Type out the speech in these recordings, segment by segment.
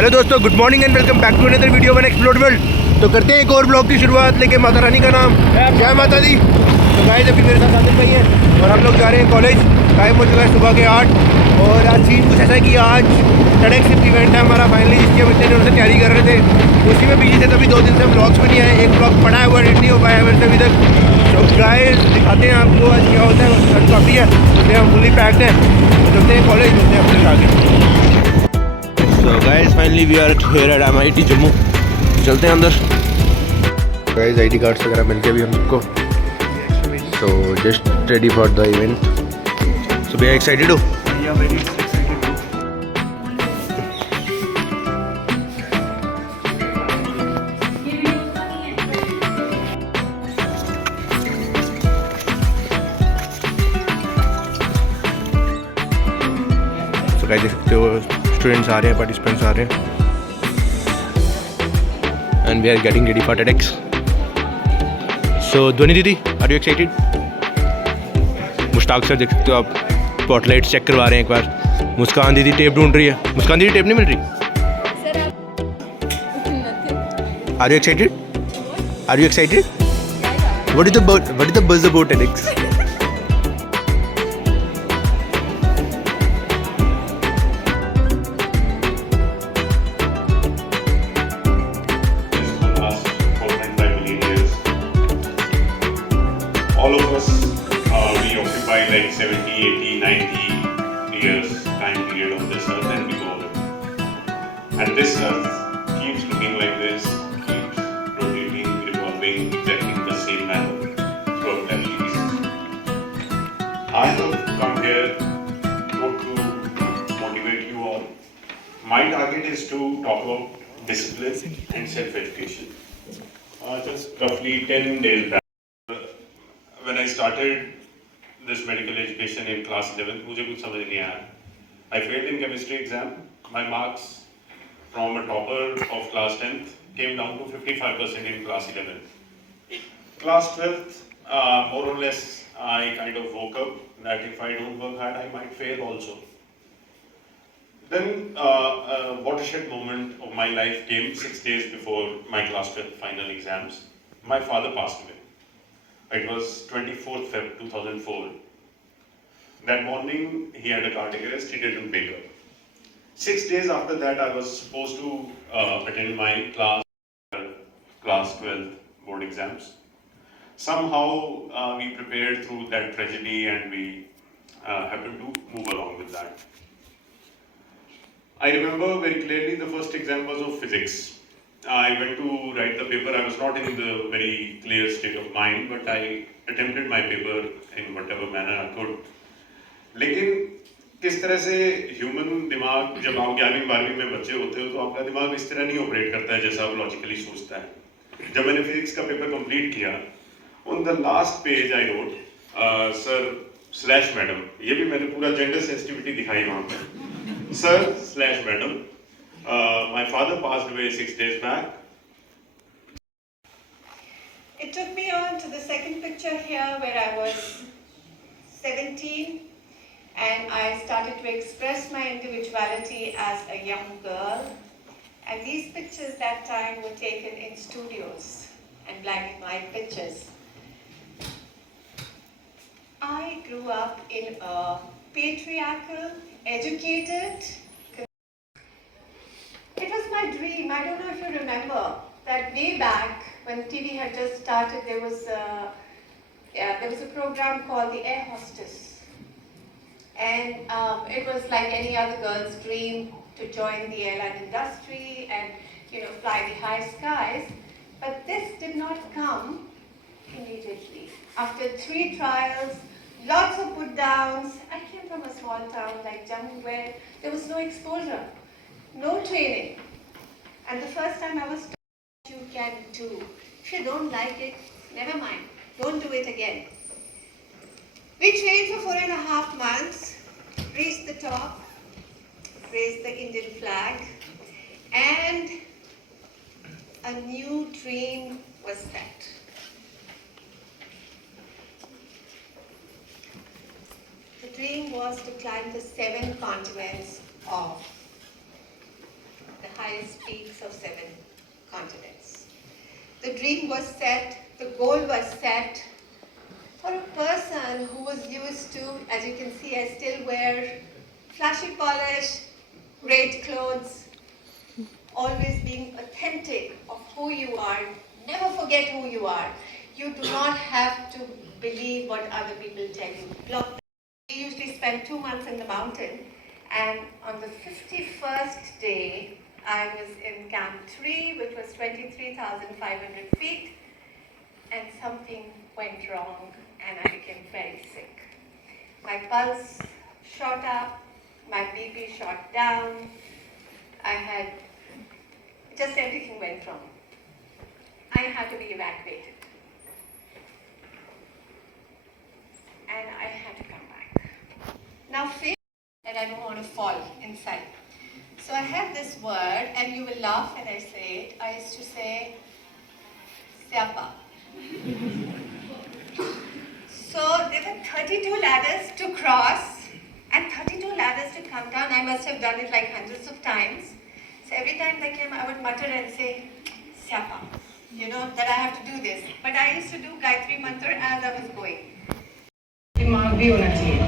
Hello दोस्तों, good morning and welcome back to another video one explore world. तो करते हैं एक और ब्लॉग की शुरुआत लेके माता रानी का नाम जय माता दी। तो गाइस अभी मेरे साथ आदिल भाई हैं और हम लोग जा रहे हैं कॉलेज। टाइम हो चुका है सुबह के 8 और आज सीन कुछ ऐसा है कि आज टेडेक्स इवेंट है हमारा फाइनली, जिसकी हम इतने दिनों से तैयारी कर रहे थे। उसी में बिजी थे, तभी 2 दिन से ब्लॉग्स भी नहीं आए। एक ब्लॉग पड़ा है हुआ एडिट नहीं हो पाया मेरे से अभी तक। तो गाइस दिखाते हैं आपको आज क्या होता है। बस काफ़ी है, इसलिए हम फुली पैक्ड हैं। तो चलते हैं कॉलेज, मिलते हैं अपने आगे। So guys, finally we are here at MIT Jammu. चलते हैं अंदर। Guys ID कार्ड्स वगैरह मिल गए भी हम सबको। So just ready for the event. So we are excited हो? Yeah, very excited. So guys देख सकते हो स्टूडेंट्स आ रहे हैं, पार्टिसिपेंट्स आ रहे हैं and we are getting ready for Tedx. So ध्वनि दीदी, are you excited? Mushtaq sir देख सकते हो आप, स्पॉटलाइट चेक करवा रहे हैं एक बार। मुस्कान दीदी टेप ढूंढ रही है। मुस्कान दीदी टेप नहीं मिल रही। Are you excited? Are you excited? What is the buzz about Tedx? All of us, we occupy like 70, 80, 90 years time period on this earth and we go away. And this earth keeps looking like this, keeps rotating, revolving exactly in the same manner throughout every. I have come here not to motivate you all. My target is to talk about discipline and self-education. Just roughly 10 days back, when I started this medical education in class 11th, मुझे कुछ समझ नहीं आया. I failed in chemistry exam. My marks from a topper of class 10th came down to 55% in class 11th. Class 12th, more or less, I kind of woke up that if I don't work hard, I might fail also. Then a watershed moment of my life came 6 days before my class 12th final exams. My father passed away. It was 24th Feb 2004. That morning he had a cardiac arrest, he didn't wake up. 6 days after that I was supposed to attend my class 12 board exams. Somehow we prepared through that tragedy and we happened to move along with that. I remember very clearly the first exam was of physics. I went to write the paper. I was not in the very clear state of mind, but I attempted my paper in whatever manner I could. लेकिन किस तरह से human दिमाग, जब आप 11वीं 12वीं में बच्चे होते हो तो आपका दिमाग इस तरह नहीं ऑपरेट करता है जैसा आप लॉजिकली सोचता है। जब मैंने फिजिक्स का पेपर कंप्लीट किया, on the last page I wrote sir slash madam, ये भी मैंने पूरा जेंडर सेंसिटिविटी दिखाई वहाँ पर, sir slash madam, my father passed away 6 days back. It took me on to the second picture here where I was 17 and I started to express my individuality as a young girl. And these pictures that time were taken in studios and black and white pictures. I grew up in a patriarchal, educated. It was my dream. I don't know if you remember that way back when TV had just started. There was a program called The Air Hostess, and it was like any other girl's dream to join the airline industry and fly the high skies. But this did not come immediately. After 3 trials, lots of put downs. I came from a small town like Jammu where there was no exposure. No training. And the first time I was told, you can do. If you don't like it, never mind. Don't do it again. We trained for 4.5 months, reached the top, raised the Indian flag, and a new dream was set. The dream was to climb the 7 continents of the highest highest peaks of 7 continents. The dream was set, the goal was set for a person who was used to, as you can see, I still wear flashy polish, great clothes, always being authentic of who you are. Never forget who you are. You do not have to believe what other people tell you. We usually spend 2 months in the mountain, and on the 51st day, I was in Camp 3, which was 23,500 feet, and something went wrong, and I became very sick. My pulse shot up, my BP shot down, just everything went wrong. I had to be evacuated. And I had to come back. Now faith, and I don't want to fall inside. So I have this word, and you will laugh when I say it. I used to say, Syapa. So there were 32 ladders to cross, and 32 ladders to come down. I must have done it like hundreds of times. So every time they came, I would mutter and say, Syapa. You know, that I have to do this. But I used to do Gayatri Mantra as I was going. दिमाग भी होना चाहिए.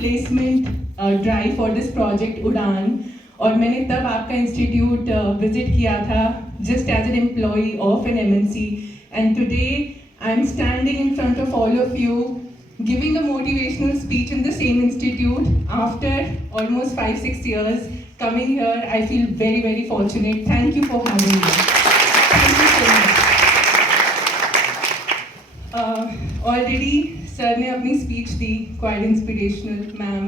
Placement drive for this project Udaan, और मैंने तब आपका institute visit किया था just as an employee of an MNC, and today I am standing in front of all of you giving a motivational speech in the same institute after almost 5-6 years. Coming here, I feel very, very fortunate. Thank you for having me. Thank you so much. Already sir ने अपनी speech the, quite inspirational ma'am,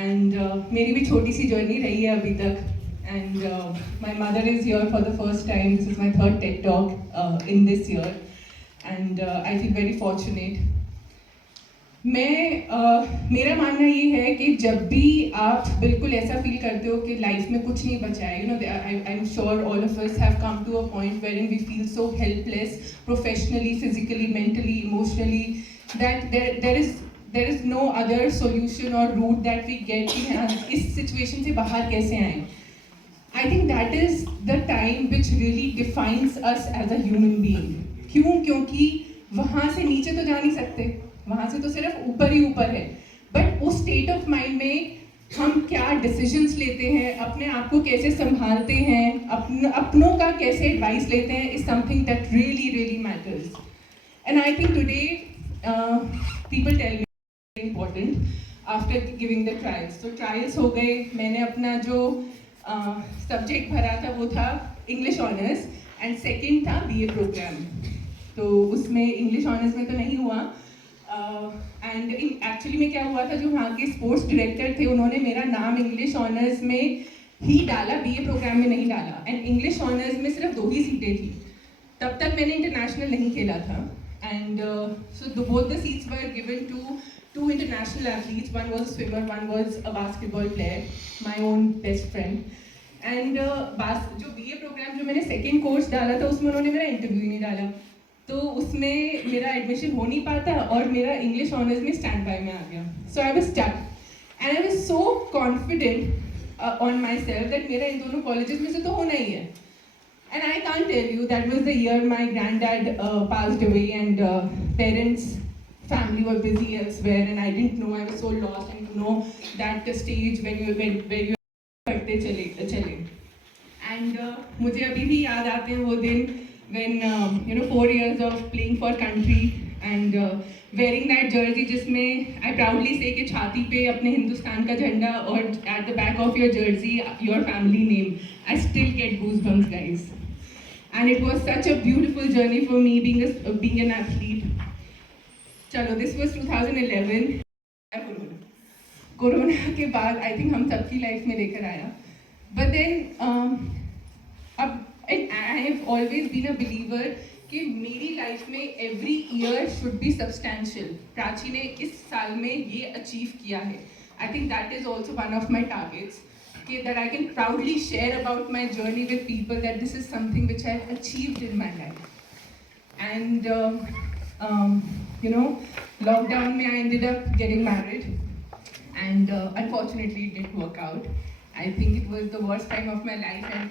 and मेरी भी छोटी सी journey रही है अभी तक, and my mother is here for the first time. This is my third Ted talk in this year, and I feel very fortunate. मेरा मानना ये है कि जब भी आप बिल्कुल ऐसा फील करते हो कि लाइफ में कुछ नहीं बचा है, you know, I am sure all of us have come to a point where in we feel so helpless professionally, physically, mentally, emotionally, that there is no other solution or route that we get कि हाँ इस situation से बाहर कैसे आएं. I think that is the time which really defines us as a human being. क्यों? क्योंकि वहाँ से नीचे तो जा नहीं सकते, वहाँ से तो सिर्फ ऊपर ही ऊपर है, बट उस स्टेट ऑफ माइंड में हम क्या डिसीजंस लेते हैं, अपने आप को कैसे संभालते हैं, अपनों का कैसे एडवाइस लेते हैं, is something that really really matters. And I think today people tell me very important after giving the trials. So trials हो गए, मैंने अपना जो सब्जेक्ट भरा था वो था इंग्लिश ऑनर्स, एंड सेकंड था बीए प्रोग्राम. तो उसमें इंग्लिश ऑनर्स में तो नहीं हुआ, एंड एक्चुअली में क्या हुआ था, जो वहाँ के स्पोर्ट्स डायरेक्टर थे उन्होंने मेरा नाम इंग्लिश ऑनर्स में ही डाला, बीए प्रोग्राम में नहीं डाला, एंड इंग्लिश ऑनर्स में सिर्फ 2 ही सीटें थी. तब तक मैंने इंटरनेशनल नहीं खेला था. And so both the seats were given to 2 international athletes. One was a swimmer, one was a basketball player, my own best friend. And जो BA प्रोग्राम जो मैंने सेकेंड कोर्स डाला था उसमें उन्होंने मेरा इंटरव्यू ही नहीं डाला. तो उसमें मेरा एडमिशन हो नहीं पाता और मेरा इंग्लिश ऑनर्स में स्टैंड बाय में आ गया. So I was stuck and I was so confident on my self that मेरा इन दोनों कॉलेजेस में से तो होना ही है. And I can't tell you, that was the year my granddad passed away and parents, family were busy elsewhere and I didn't know, I was so lost and to know that stage when where you पढ़ते चले. And मुझे अभी भी याद आते हैं वो दिन when 4 years of playing for country and wearing that jersey जिसमें I proudly say कि छाती पे अपने हिंदुस्तान का झंडा और at the back of your jersey your family name. I still get goosebumps, guys. And it was such a beautiful journey for me being an athlete. Chalo, this was 2011. Corona के बाद I think हम सबकी life में लेकर आया. But then I have always been a believer कि मेरी life में every year should be substantial. Prachi ने इस साल में ये achieve किया है. I think that is also one of my targets. That I can proudly share about my journey with people, that this is something which I've achieved in my life. And lockdown mein I ended up getting married and unfortunately it didn't work out. I think it was the worst time of my life and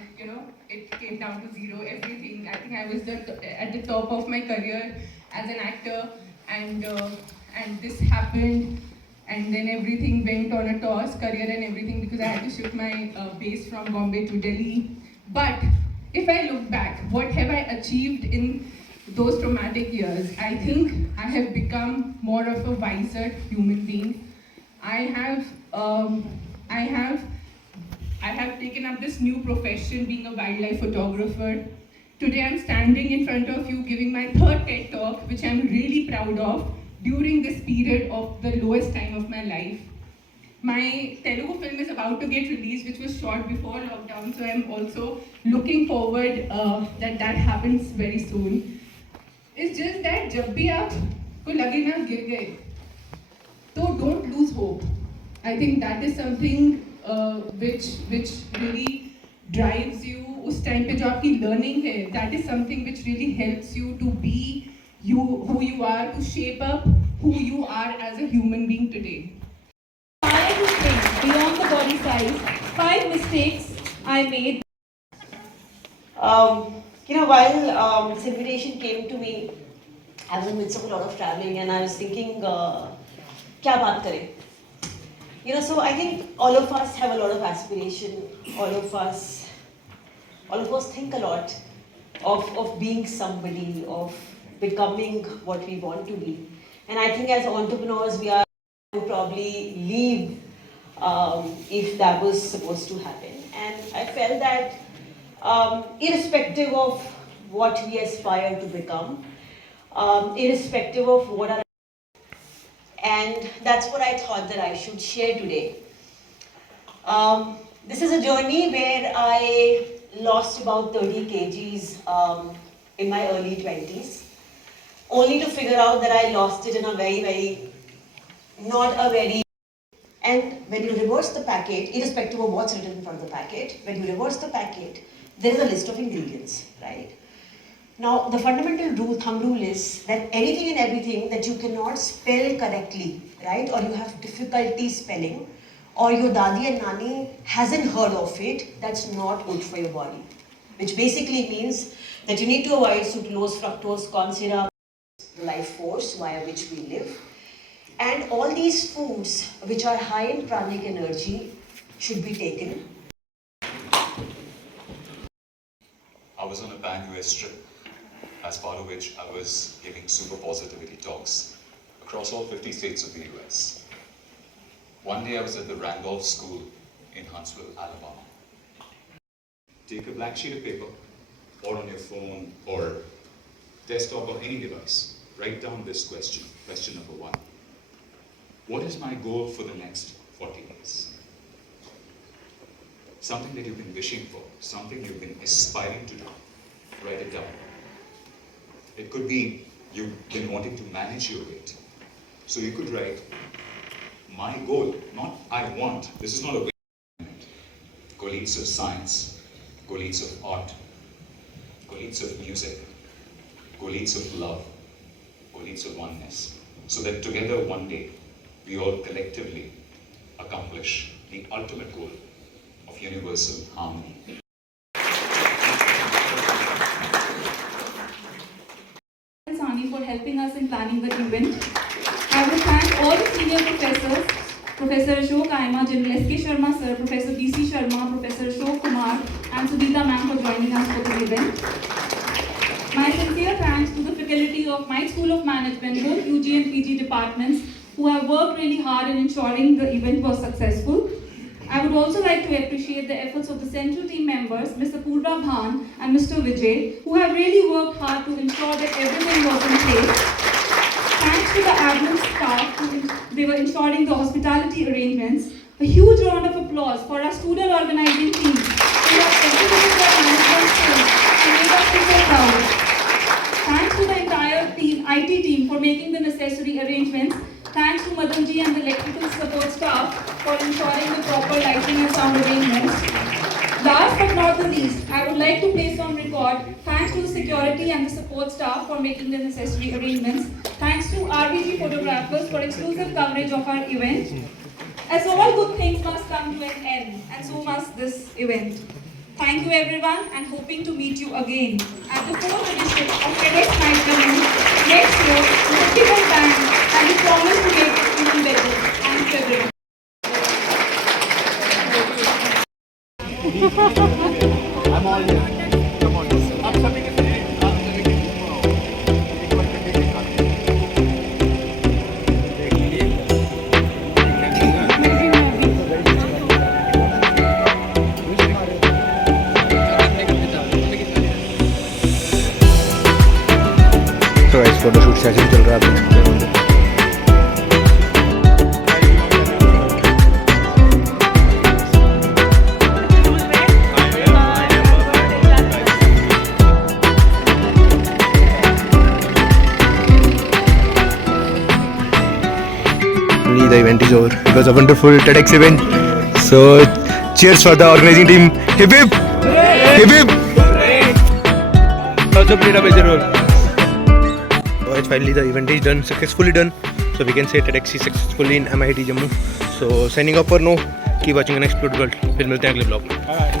it came down to zero, everything. I think I was at the top of my career as an actor and this happened. And then everything went on a toss, career and everything, because I had to shift my base from Bombay to Delhi. But if I look back, what have I achieved in those traumatic years? I think I have become more of a wiser human being. I have taken up this new profession, being a wildlife photographer. Today I'm standing in front of you giving my 3rd TED talk, which I'm really proud of. During this period of the lowest time of my life. My Telugu film is about to get released, which was shot before lockdown, so I'm also looking forward that happens very soon. It's just that जब भी आपको लगे ना गिर गए, तो don't lose hope. I think that is something which really drives you. उस time पे जो आपकी learning है, that is something which really helps you to be who you are, to shape up who you are as a human being today. 5 things beyond the body size, 5 mistakes I made. While this invitation came to me, I was in the midst of a lot of traveling and I was thinking, kya baat kare? So I think all of us have a lot of aspiration, all of us think a lot of being somebody, of becoming what we want to be. And I think as entrepreneurs, we are to probably leave if that was supposed to happen. And I felt that irrespective of what we aspire to become, irrespective of what our... And that's what I thought that I should share today. This is a journey where I lost about 30 kgs in my early 20s. Only to figure out that I lost it in a and when you reverse the packet, irrespective of what's written in front of the packet, when you reverse the packet, there is a list of ingredients, right? Now, the fundamental thumb rule is that anything and everything that you cannot spell correctly, right, or you have difficulty spelling, or your dadi and nani hasn't heard of it, that's not good for your body. Which basically means that you need to avoid sucrose, fructose, corn syrup, life force via which we live. And all these foods which are high in pranic energy should be taken. I was on a pan-US trip, as part of which I was giving super positivity talks across all 50 states of the US. One day I was at the Randolph School in Huntsville, Alabama. Take a blank sheet of paper, or on your phone, or desktop, or any device. Write down this question, question number 1. What is my goal for the next 40 days? Something that you've been wishing for, something you've been aspiring to do. Write it down. It could be you've been wanting to manage your weight. So you could write, my goal, not I want. This is not a weight. Colleagues of science, colleagues of art, colleagues of music. coalites of love, coalites of oneness, so that together one day we all collectively accomplish the ultimate goal of universal harmony. For helping us in planning the event. I will thank all the senior professors, Professor Ashok Aima, General S.K. Sharma sir, Professor B.C. Sharma, Professor Ashok Kumar and Sangeeta ma'am for joining us for the event. My sincere thanks to the faculty of Miet School of Management, both UG and PG departments, who have worked really hard in ensuring the event was successful. I would also like to appreciate the efforts of the central team members, Mr. Purva Bhan and Mr. Vijay, who have really worked hard to ensure that everything was in place. Thanks to the admin staff, they were ensuring the hospitality arrangements. A huge round of applause for our student organizing team, who have exhibited their management skills and made us feel so proud. Thanks to the entire team, IT team for making the necessary arrangements. Thanks to Madanji and the electrical support staff for ensuring the proper lighting and sound arrangements. Last but not the least, I would like to place on record thanks to the security and the support staff for making the necessary arrangements. Thanks to RBG photographers for exclusive coverage of our event. As all good things must come to an end, and so must this event. Thank you everyone, and hoping to meet you again at the 4th edition of Tedx Night Event next year with a bigger band, and we promise to make it even better. Thank you everyone. I'm all here. Come on. आप सभी के लिए आप सभी के लिए एक बार करके दिखा तो इस फोटोशूट सेशन चल रहा है The event is over. It was a wonderful TEDx event. So, cheers for the organizing team. Hip hip! Hip hip! Also played a major role. So, finally the event is done, successfully done. So, we can say TEDx is successfully in MIT Jammu. So, signing off for now. Keep watching the next Explode World. फिर मिलते हैं अगले blog में.